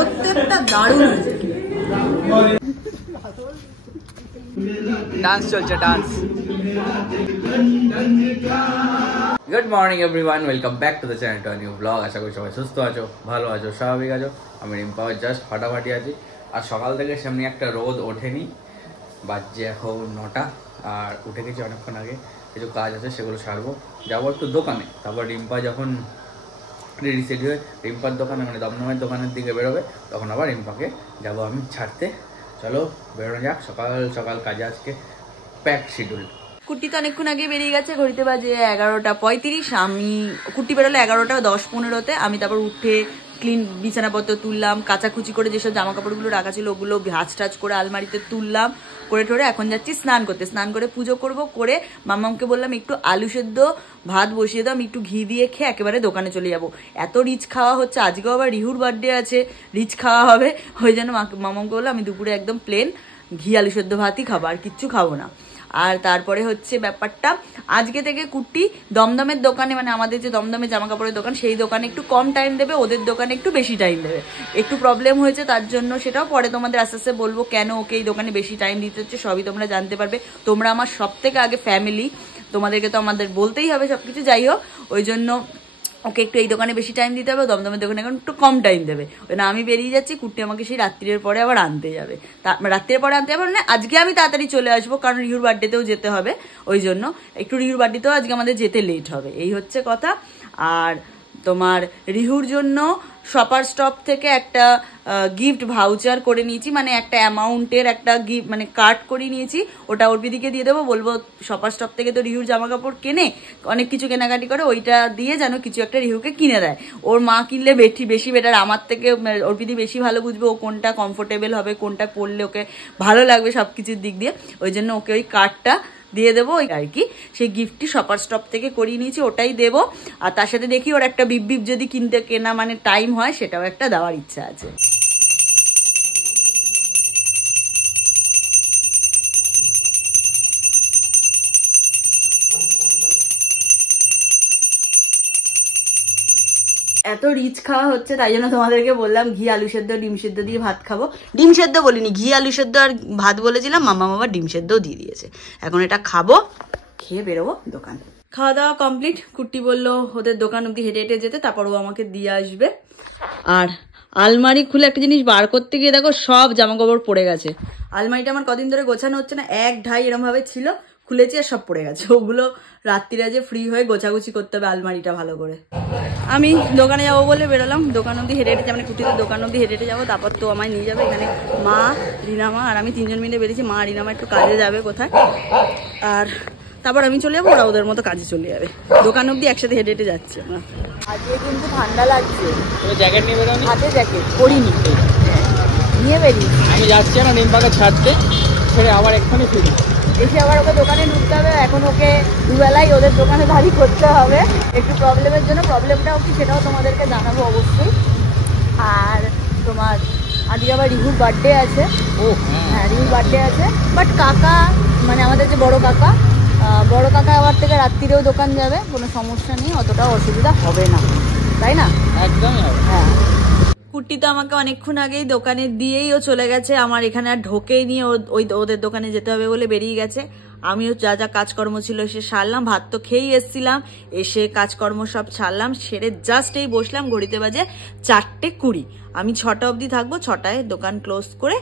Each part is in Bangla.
প্রত্যেকটা দারুণ হয়েছে। ডান্স চলছে, dance. Good morning everyone, welcome back to the channel to a new blog. আশা করি সবাই সুস্থ আছো, ভালো আছো, স্বাভাবিক আছো। আমি রিম্পা জাস্ট ফাটাফাটি আছি। আর সকাল থেকে সামনে একটা রোদ ওঠেনি, বাজছে এখন 9টা। আর উঠে গেছি অনেকক্ষণ আগে, কিছু কাজ আছে সেগুলো সারবো, যাবো একটু দোকানে। তারপর রিম্পা যখন রেডি সেডি হয়ে রিম্পার দোকানে মানে দমদমের দোকানের দিকে বেরোবে, তখন আবার রিম্পাকে যাবো আমি ছাড়তে। চলো বেরোনো যাক, সকাল সকাল কাজে আজকে প্যাক শিডিউল। কুট্টি তো অনেকক্ষণ আগে বেরিয়ে গেছে, ঘড়িতে বাজে 11:35। আমি কুট্টি বেরোলো 11:10-15-তে। আমি তারপর উঠে ক্লিন বিছানাপত্র তুললাম, কাচাকুচি করে যেসব জামা কাপড়গুলো রাখা ছিল ওগুলো ভাঁজ টাজ করে আলমারিতে তুললাম, করে ঠোরে এখন যাচ্ছি স্নান করতে। স্নান করে পুজো করব, করে মাম্মামকে বললাম একটু আলু সেদ্ধ ভাত বসিয়ে দাও, আমি একটু ঘি দিয়ে খেয়ে একেবারে দোকানে চলে যাব। এত রিচ খাওয়া হচ্ছে, আজকেও আবার রিহুর বার্থডে আছে, রিচ খাওয়া হবে। ওই জন্য মাম্মামকে বললাম আমি দুপুরে একদম প্লেন ঘি আলু সেদ্ধ ভাতই খাবো, আর কিচ্ছু খাবো না। আর তারপরে হচ্ছে ব্যাপারটা, আজকে থেকে কুট্টি দমদমের দোকানে, মানে আমাদের যে দমদমে জামা কাপড়ের দোকান, সেই দোকানে একটু কম টাইম দেবে, ওদের দোকানে একটু বেশি টাইম দেবে। একটু প্রবলেম হয়েছে তার জন্য, সেটাও পরে তোমাদের আস্তে আস্তে বলবো কেন ওকে এই দোকানে বেশি টাইম দিতে হচ্ছে, সবই তোমরা জানতে পারবে। তোমরা আমার সব থেকে আগে ফ্যামিলি, তোমাদেরকে তো আমাদের বলতেই হবে সবকিছু। যাই হোক, ওই জন্য ওকে একটু এই দোকানে বেশি টাইম দিতে হবে, দমদমের দোকানে এখন একটু কম টাইম দেবে। ওই না আমি বেরিয়ে যাচ্ছি, কুট্টি আমাকে সেই রাত্রির পরে আবার আনতে যাবে। রাত্রির পরে আনতে যাবে মানে আজকে আমি তাড়াতাড়ি চলে আসবো, কারণ রিহুর বার্থডেতেও যেতে হবে। ওই জন্য একটু রিহুর বার্থডেতেও আজকে আমাদের যেতে লেট হবে, এই হচ্ছে কথা। আর তোমার রিহুর জন্য শপার স্টপ থেকে একটা গিফট ভাউচার করে নিয়েছি, মানে একটা অ্যামাউন্টের একটা গিফট মানে কার্ড করে নিয়েছি। ওটা অর্পিদিকে দিয়ে দেবো, বলবো শপার স্টপ থেকে তো রিহুর জামা কাপড় কেনে, অনেক কিছু কেনাকাটি করে, ওইটা দিয়ে যেন কিছু একটা রিহুকে কিনে দেয়। ওর মা কিনলে বেশি বেটার, আমার থেকে অর্পিদি বেশি ভালো বুঝবে ও কোনটা কমফোর্টেবল হবে, কোনটা পরলে ওকে ভালো লাগবে সব কিছুর দিক দিয়ে। ওই জন্য ওকে ওই কার্ডটা দিয়ে দেবো, ওই আর কি। সেই গিফটটি শপার স্টপ থেকে করিয়ে নিয়েছি, ওটাই দেবো। আর তার সাথে দেখি ওর একটা বিপ যদি কেনা মানে টাইম হয়, সেটাও একটা দেওয়ার ইচ্ছা আছে। এত রিচ খাওয়া হচ্ছে, তাই জন্য তোমাদেরকে বললাম ঘি আলু সেদ্ধ ডিম সেদ্ধ দিয়ে ভাত খাবো। ডিম সেদ্ধ বলিনি, ঘি আলু সেদ্ধ আর ভাত বলেছিলাম। মামা ডিম সেদ্ধও দিয়ে দিয়েছে। এখন এটা খাবো, খেয়ে বেরোবো দোকান। খাওয়া দাওয়া কমপ্লিট। কুট্টি বললো ওদের দোকান অব্দি হেঁটে হেঁটে যেতে, তারপর ও আমাকে দিয়ে আসবে। আর আলমারি খুলে একটা জিনিস বার করতে গিয়ে দেখো সব জামা কাপড় পড়ে গেছে। আলমারিটা আমার কদিন ধরে গোছানো হচ্ছে না, 1-2 এরম ভাবে ছিল, খুলেছি আর সব পড়ে গেছে। ওগুলো রাত্রিরা যে ফ্রি হয়ে গোছাগুছি করতে হবে আলমারিটা ভালো করে। আমি দোকানে যাবো বলে বেরোলাম, দোকান অব্দি হেঁটে হেঁটে, মানে কুটিতে দোকান অব্দি হেঁটে হেঁটে যাবো। তারপর তো আমায় নিয়ে যাবে এখানে মা, রিনামা আর আমি 3জন মিলে বেরিয়েছি। মা রিনামা একটু কাজে যাবে কোথায়, আর তারপর আমি চলে যাবো, ওরা ওদের মতো কাজে চলে যাবে। দোকান অব্দি একসাথে হেঁটে হেঁটে যাচ্ছি আমরা। আজকে কিন্তু ঠান্ডা লাগছে, জ্যাকেট নিয়ে বেরোনি? হাতে জ্যাকেট পরিনি, নিয়ে বেরিয়ে আমি যাচ্ছি না রিম্পাকে ছাড়তে, ছেড়ে আবার এক্ষুনি ফিরি। এসে আবার ওকে দোকানে ঢুকতে হবে। এখন ওকে দুবেলাই ওদের দোকানে দাঁড়িয়ে করতে হবে, একটু প্রবলেমের জন্য। প্রবলেমটাও কি সেটাও তোমাদেরকে জানাবো অবশ্যই। আর তোমার আজকে আবার রিহুর বার্থডে আছে। হ্যাঁ, রিহুর বার্থডে আছে। বাট কাকা, মানে আমাদের যে বড় কাকা আবার থেকে রাত্রিরেও দোকান যাবে, কোনো সমস্যা নেই, অতটাও অসুবিধা হবে না, তাই না? একদমই হবে। হ্যাঁ, কুট্টি তো আমাকে অনেকক্ষণ আগেই দোকানে দিয়েই ও চলে গেছে। আমার এখানে আর ঢোকেই নিয়ে ওদের দোকানে যেতে হবে বলে বেরিয়ে গেছে। আমিও যা যা কাজকর্ম ছিল সে সারলাম, ভাত তো খেয়েই এসছিলাম, এসে কাজকর্ম সব ছাড়লাম, সেরে জাস্ট এই বসলাম। ঘড়িতে বাজে 4:20। আমি 6টা অবধি থাকবো, 6টায় দোকান ক্লোজ করে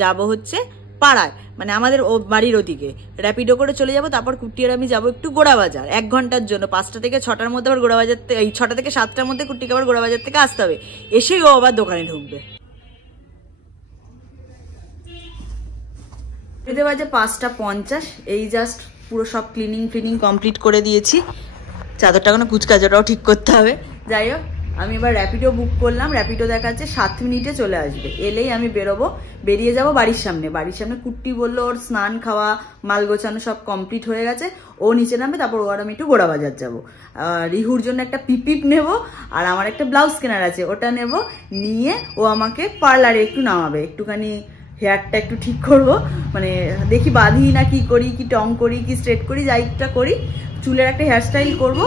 যাব হচ্ছে পাড়ায়, মানে আমাদের বাড়ির ওদিকে র্যাপিডো করে চলে যাব। তারপর কুট্টি আর আমি যাবো একটু গোড়াবাজার 1 ঘন্টার জন্য। 5টা থেকে 6টার মধ্যে আবার গোড়াবাজার, এই 6টা থেকে 7টার মধ্যে কুট্টিকে আবার গোড়াবাজার থেকে আসতে হবে, এসেই ও আবার দোকানে ঢুকবে। ঘড়িতে বাজে 5:50। এই জাস্ট পুরো সব ক্লিনিং কমপ্লিট করে দিয়েছি। চাদরটা কোনো কুচকাচটাও ঠিক করতে হবে। যাই হোক, আমি এবার র্যাপিডো বুক করলাম। র্যাপিডো দেখাচ্ছে 7 মিনিটে চলে আসবে। এলেই আমি বেরিয়ে যাব বাড়ির সামনে। কুট্টি বললো ওর স্নান খাওয়া মাল গোছানো সব কমপ্লিট হয়ে গেছে, ও নিচে নামবে, তারপর ও আর আমি একটু গোড়াবাজার যাবো। রিহুর জন্য একটা পিপিপ নেব, আর আমার একটা ব্লাউজ কেনার আছে, ওটা নেব। নিয়ে ও আমাকে পার্লারে একটু নামাবে, একটুখানি হেয়ারটা একটু ঠিক করব, মানে দেখি বাঁধি না কি করি, কি টং করি, কি স্ট্রেট করি, যাইটা করি। চুলের একটা হেয়ারস্টাইল করব,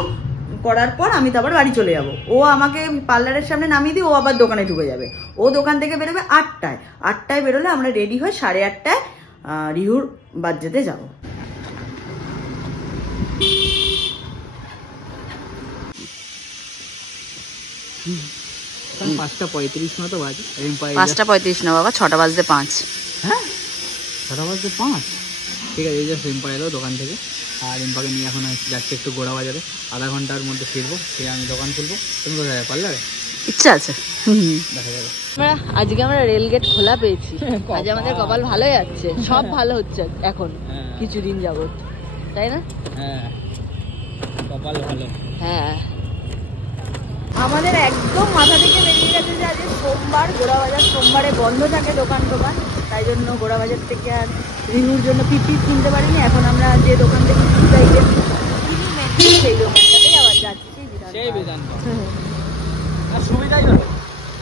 করার পর আমি তারপর বাড়ি চলে যাব। ও আমাকে পার্লারের সামনে নামিয়ে দিয়ে ও আবার দোকানে ঢুকে যাবে। ও দোকান থেকে বেরোবে 8টায়, 8টায় বেরোলে আমরা রেডি হয়ে 8:30টায় রিহুর বার্থডেতে যাবো। 5:35 মতো বাজে। 5:35 না বাবা, 6টা বাজতে 5। হ্যাঁ 6টা বাজতে 5। ঠিক আছে, এই যে রিম্পা এলো দোকান থেকে, আর রিম্পাকে নিয়ে এখন যাচ্ছে একটু গোড়া বাজারে। আধা ঘন্টার মধ্যে ফিরবো, ফিরে আমি দোকান খুলবো। তুমি কোথায় যাবে? পার্লারে? ইচ্ছা আছে, দেখা যাবে। আজকে আমরা রেলগেট খোলা পেয়েছি। আজ আমাদের কপাল ভালোই যাচ্ছে, সব ভালো হচ্ছে এখন কিছুদিন যাবত, তাই না? হ্যাঁ কপাল ভালো। হ্যাঁ আমাদের একদম মাথা থেকে বেরিয়ে গেছে যে আজকে সোমবার, গোড়াবাজার সোমবারে বন্ধ থাকে দোকান, তাই জন্য গোড়াবাজার থেকে আর রিনুর জন্য পিপি কিনতে পারিনি। এখন আমরা যে দোকান থেকে সেই দোকানটাতেই আবার যাচ্ছি। সেই বেদান্ত আর সুবিধাই হলো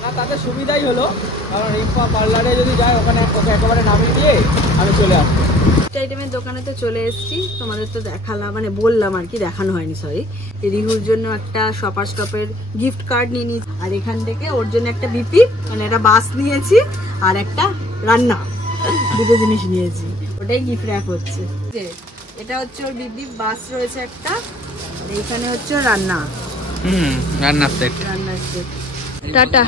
না, তাতে সুবিধাই হলো, কারণ রিম্পা পার্লারে যদি যায় ওখানে ওকে একেবারে নামিয়ে দিয়ে আমি চলে আসবো। আইটেমের দোকানে তো চলে এসেছি, তোমাদের তো দেখালাম, মানে বললাম আর কি, দেখানো হয়নি সরি। রিহুর জন্য একটা শপার স্টপের গিফট কার্ড নিয়ে নিয়েছি, আর এখান থেকে ওর জন্য একটা বিপি মানে একটা বাস নিয়েছি, আর একটা রান্না, দুটো জিনিস নিয়েছি। ওটাই গিফট র্যাপ হচ্ছে। এটা হচ্ছে ওর বিপি, বাস রয়েছে একটা, আর এইখানে হচ্ছে রান্না, রান্নার সেট। রান্নার সেট। টাটা।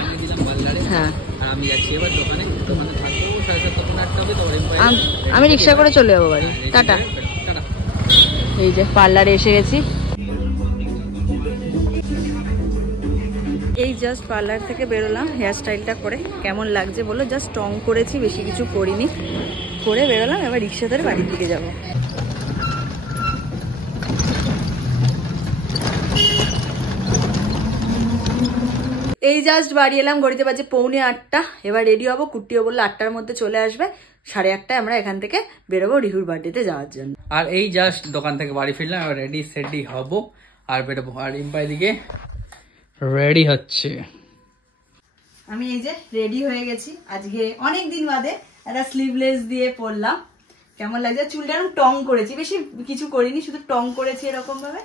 হ্যাঁ আমি যাচ্ছি এবার দোকানে, দোকানে থাকবো 7:30 8টা হবে, তো আমি রিক্সা করে চলে যাবো বাড়ি। টাটা। এই যে পার্লারে এসে গেছি, এই জাস্ট পার্লার থেকে বেরোলাম। হেয়ার স্টাইলটা করে কেমন লাগছে বলো? জাস্ট টং করেছি, বেশি কিছু করিনি, করে বেরোলাম। এবার রিক্সা ধরে বাড়ির দিকে যাবো। এই জাস্ট বাড়ি এলাম, ঘড়িতে বাজে 7:45। এবার রেডি হবো, কুট্টিও বললো 8টার মধ্যে চলে আসবে। 8:30টায় আমরা এখান থেকে বেরোবো রিহুর বার্থডেতে যাওয়ার জন্য। আর এই জাস্ট দোকান থেকে বাড়ি ফিরলাম, এবার রেডি সেডি হবো আর বেরোবো। আর রিম্পা এদিকে রেডি হচ্ছে। আমি এই যে রেডি হয়ে গেছি, আজকে অনেক দিন বাদে একটা স্লিভলেস দিয়ে পরলাম। কেমন লাগছে? চুলটা এরকম টং করেছি, বেশি কিছু করিনি, শুধু টং করেছি এরকম ভাবে।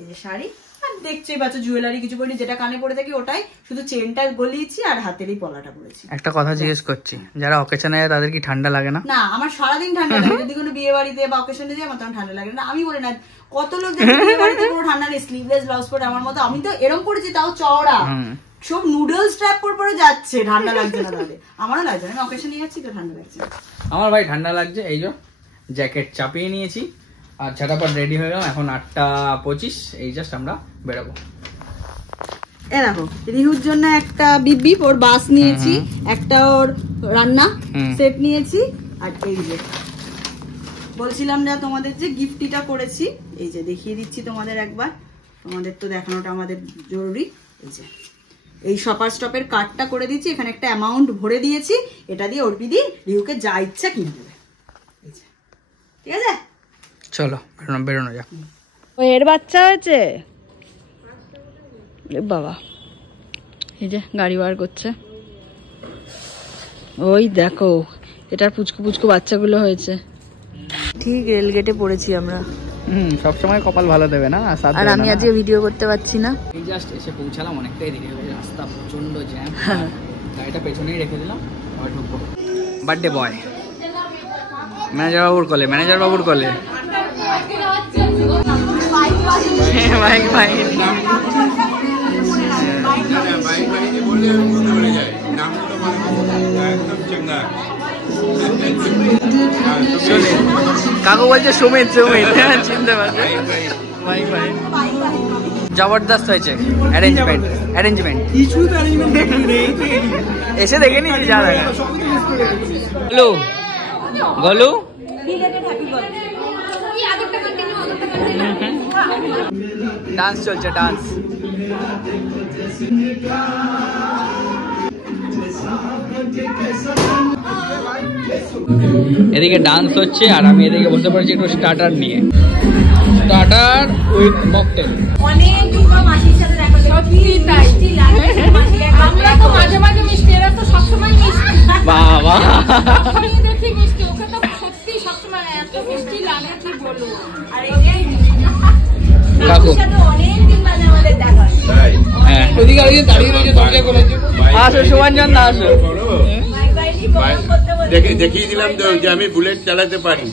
এই যে শাড়ি, আর দেখছোই বাচ্চা জুয়েলারি কিছু করিনি, যেটা কানে পরে থাকি ওটাই, শুধু চেনটা গলিয়েছি আর হাতের এই পলাটা পরেছি। একটা কথা জিজ্ঞেস করছি, যারা অকেশনে যায় তাদের কি ঠান্ডা লাগে না? না, আমার সারাদিন ঠান্ডা লাগে। যদি কোনো বিয়ে বাড়িতে বা অকেশনে যাই আমার তখন ঠান্ডা লাগে না। আমি বলি না, কত লোক বিয়ে বাড়িতে কোনো ঠান্ডা নেই, স্লিভলেস ব্লাউজ পরে আমার মতো। আমি তো এরকম করেছি, তাও চওড়া, সব নুডলস ট্র্যাপ পরে যাচ্ছে, ঠান্ডা লাগছে না তাদের। আমারও লাগছে না, আমি অকেশনে যাচ্ছি তো ঠান্ডা লাগছে। আমার ভাই ঠান্ডা লাগছে, এই যে জ্যাকেট চাপিয়ে নিয়েছি আর ঝটাপট রেডি হয়ে গেলাম। এখন 8:25, এই জাস্ট আমরা বেরোবো। এ দেখো, রিহুর জন্য একটা বিবি, ওর বাস নিয়েছি, একটা ওর রান্না সেট নিয়েছি, আর এই যে বলছিলাম না তোমাদের যে গিফটিটা করেছি, এই যে দেখিয়ে দিচ্ছি তোমাদের একবার, তোমাদের তো দেখানোটা আমাদের জরুরি। এই যে এই শপার স্টপের কার্ডটা করে দিচ্ছি, এখানে একটা অ্যামাউন্ট ভরে দিয়েছি, এটা দিয়ে অর্পিদি রিহুকে যা ইচ্ছা কিনে দেবে। ঠিক আছে, চলো বেরোনো যাক। এর বাচ্চা হয়েছে বাবা। এই যে গাড়ি বার করছে, ওই দেখো এটার পুচকু পুচকু বাচ্চাগুলো হয়েছে। ঠিক রেলগেটে পড়েছি আমরা। সবসময় কপাল ভালো দেবে না, আর আমি আজকে ভিডিও করতে পারছি না। এই জাস্ট এসে পৌঁছালাম, অনেকটাই দেরি হয়ে গেছে, রাস্তা প্রচন্ড জ্যাম। গাড়িটা পেছনেই রেখে দিলাম, আবার ঢুকবো। বার্থডে বয় ম্যানেজার বাবুর কোলে, ম্যানেজার বাবুর কোলে। বাইক বাইক কাকু বলছে সুমিত, সুমিত চিনতে পারছে। জবরদস্ত হয়েছে অ্যারেঞ্জমেন্ট, অ্যারেঞ্জমেন্ট এসে দেখে নি যা দেখা। গলু গলু ডান্স চলছে, ডান্স। এদিকে ডান্স হচ্ছে আর আমি এদিকে বসে পড়েছি একটু স্টার্টার নিয়ে। Starter with mocktail. অনেকগুলো মাসির সাথে দেখা সত্যি তাই আমরা তো মাঝে মাঝে মিষ্টি, এরা তো সবসময় মিষ্টি। বাবা যখনই দেখি মিষ্টি, ওকে তো সত্যি সবসময় এত মিষ্টি লাগে কি বলবো। আর এই যে কাকু অনেকদিন বাদে আমাদের এদিকে আর দাঁড়িয়ে রয়েছে দরজা খোলাচ্ছে। আসো সুমানজন না আসো। দেখিয়ে দিলাম তো যে আমি বুলেট চালাতে পারি।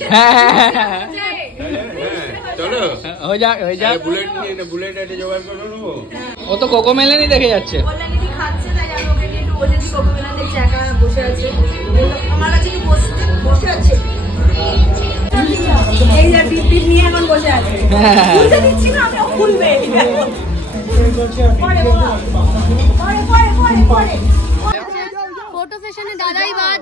চলো হয়ে যাক হয়ে যাক। বুলেট নিয়ে না, বুলেট একটা জোগাড় করে নেবো। ও তো কোকো মেলেনি দেখে যাচ্ছে। খাচ্ছে তাই আমি ওকে নিয়ে একটু বসেছি, কোকো মেলা দেখছি একা বসে আছে, আমার কাছে একটু বসে আছে, এই যে টিপ নিয়ে এখন বসে আছে, খুলতে দিচ্ছি না আমি, ও খুলবে ফটো সেশনে দাদাই বাদ।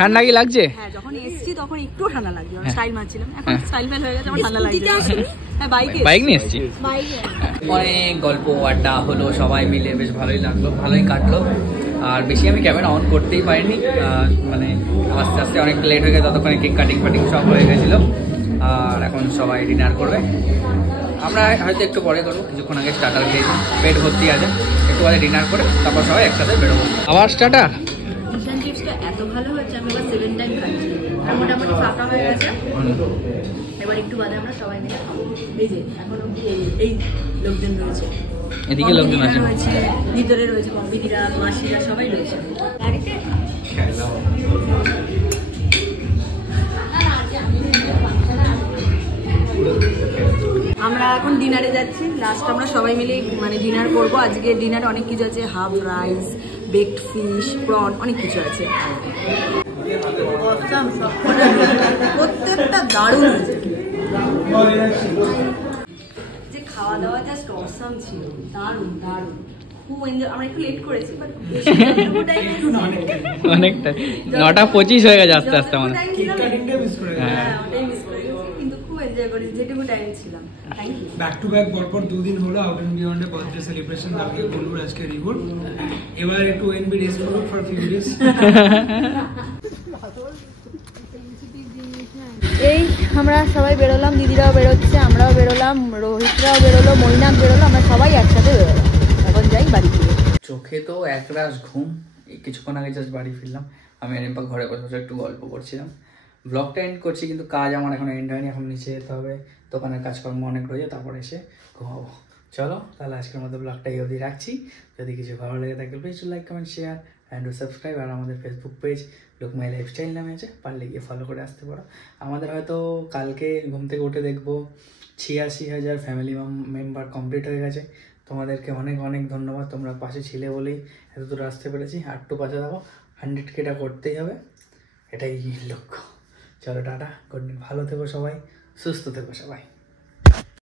ঠান্ডা কি লাগছে? হ্যাঁ যখন এসছি তখন একটু ঠান্ডা লাগছে, স্টাইল মারছিলাম, এখন স্টাইল ফেল হয়ে গেছে, আমার ঠান্ডা লাগছে। হ্যাঁ বাইক নিয়ে এসছি। বাইকে অনেক গল্প আড্ডা হলো, সবাই মিলে বেশ ভালোই লাগলো, ভালোই কাটলো। আর বেশি আমি ক্যামেরা অন করতেই পারিনি, মানে আস্তে আস্তে অনেক লেট হয়ে গেছে, ততক্ষণে কেক কাটিং ফাটিং সব হয়ে গেছিলো। আর এখন সবাই ডিনার করবে, আমরা হয়তো একটু পরে করবো, কিছুক্ষণ আগে স্টার্টার খেয়েছি, পেট ভর্তি আছে, একটু পরে ডিনার করে তারপর সবাই একসাথে বেরোবো। আবার স্টার্টার ফিশ চিপসটা এত ভালো হচ্ছে, আমি এবার 7 টাইম খাচ্ছি, আর মোটামুটি ফাঁকা হয়ে গেছে, এবার একটু বাদে আমরা সবাই মিলে খাবো। এই যে এখন অব্দি এই লোকজন রয়েছে, এদিকে লোকজন আছে, ভিতরে রয়েছে দিদিরা, মাসিরা সবাই রয়েছে। আমরা এখন ডিনারে যাচ্ছি, লাস্ট আমরা সবাই মিলে মানে ডিনার করবো। আজকে ডিনারে অনেক কিছু আছে, half rice, baked fish, prawn, অনেক কিছু আছে, প্রত্যেকটা দারুণ হয়েছে। যে খাওয়া দাওয়া জাস্ট অসাম ছিল, দারুণ দারুণ, খুব এনজয়। আমরা একটু লেট করেছি, বাট অনেকটা 9:25 হয়ে গেছে আস্তে আস্তে আমাদের। কিন্তু খুব এনজয় করেছি যেটুকু টাইম ছিলাম। Thank you. Back to back পরপর 2 দিন হলো আউট এন্ড বিয়ন্ডে বার্থডে সেলিব্রেশন, কালকে বলবো আজকে রিগুল, এবার একটু এনবি রেস্ট করব ফর ফিউ ডেজ। এই আমরা সবাই বেরোলাম, দিদিরাও বেরোচ্ছে, আমরাও বেরোলাম, রোহিতরাও বেরোলো, মৈনাক বেরোলো, আমরা সবাই একসাথে বেরোলাম। এখন যাই বাড়ি ফিরে। চোখে তো একরাশ ঘুম, এই কিছুক্ষণ আগে জাস্ট বাড়ি ফিরলাম। আমি রিম্পা ঘরে বসে বসে একটু গল্প করছিলাম, ব্লগটা এন্ড করছি, কিন্তু কাজ আমার এখন এন্ড হয়নি, এখন নিচে যেতে হবে, দোকানের কাজকর্ম অনেক রয়েছে, তারপর এসে ঘুমাবো। চলো তাহলে আজকের মতো ব্লগটা এই অবধি রাখছি। যদি কিছু ভালো লেগে থাকে please like comment share and subscribe. আর আমাদের Facebook page look my lifestyle নামে আছে, পারলে গিয়ে ফলো করে আসতে পারো। আমাদের হয়তো কালকে ঘুম থেকে উঠে দেখবো 86,000 ফ্যামিলি মেম্বার কমপ্লিট হয়ে গেছে। তোমাদেরকে অনেক অনেক ধন্যবাদ, তোমরা পাশে ছিলে বলেই এত দূর আসতে পেরেছি। আর একটু পাশে থাকো, 100Kটা করতেই হবে, এটাই লক্ষ্য। চলো টাটা, গুড নাইট, ভালো থেকো সবাই, সুস্থ থেকো সবাই।